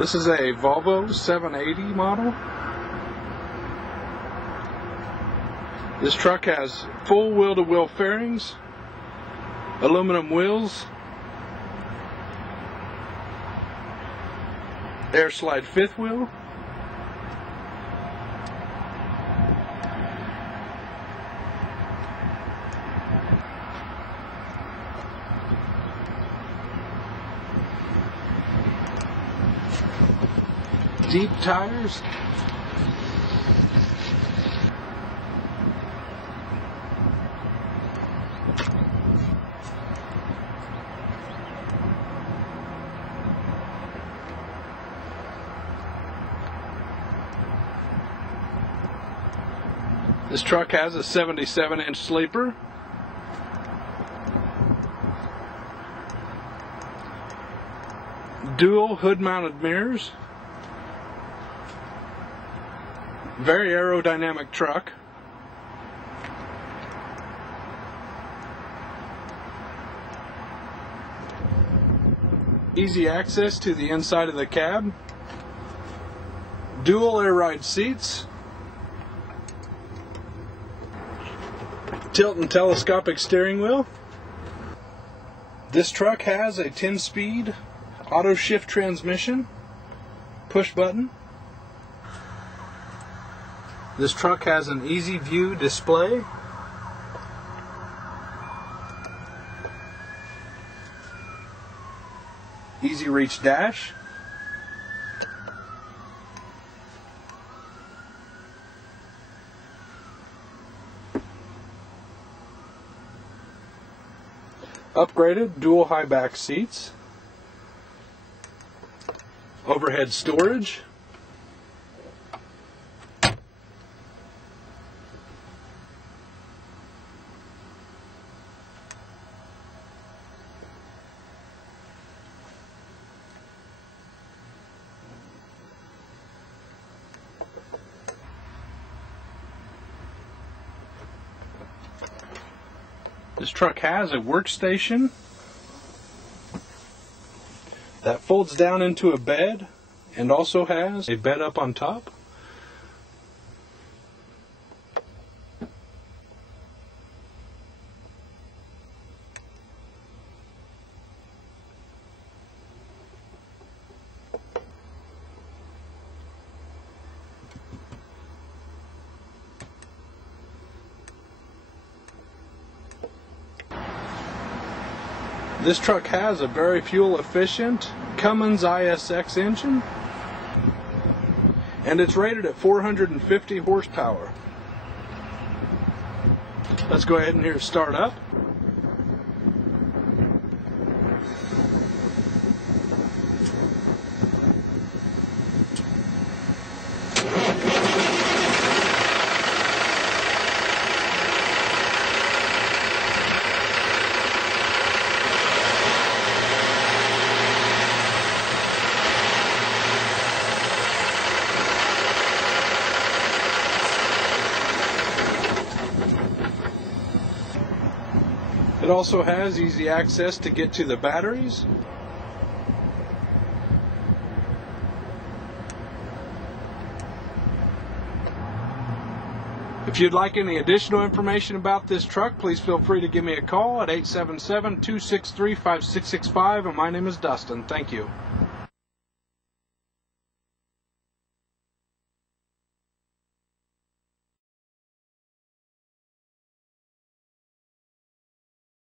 This is a Volvo 780 model. This truck has full wheel-to-wheel fairings, aluminum wheels, air slide fifth wheel, deep tires, this truck has a 77-inch sleeper, dual hood-mounted mirrors, very aerodynamic truck, easy access to the inside of the cab, dual air ride seats, tilt and telescopic steering wheel. This truck has a 10-speed auto shift transmission, push button. This truck has an easy view display, easy reach dash, upgraded dual high back seats, overhead storage, this truck has a workstation that folds down into a bed and also has a bed up on top. This truck has a very fuel efficient Cummins ISX engine, and it's rated at 450 horsepower. Let's go ahead and hear it start up. It also has easy access to get to the batteries. If you'd like any additional information about this truck, please feel free to give me a call at 877-263-5665, and my name is Dustin. Thank you.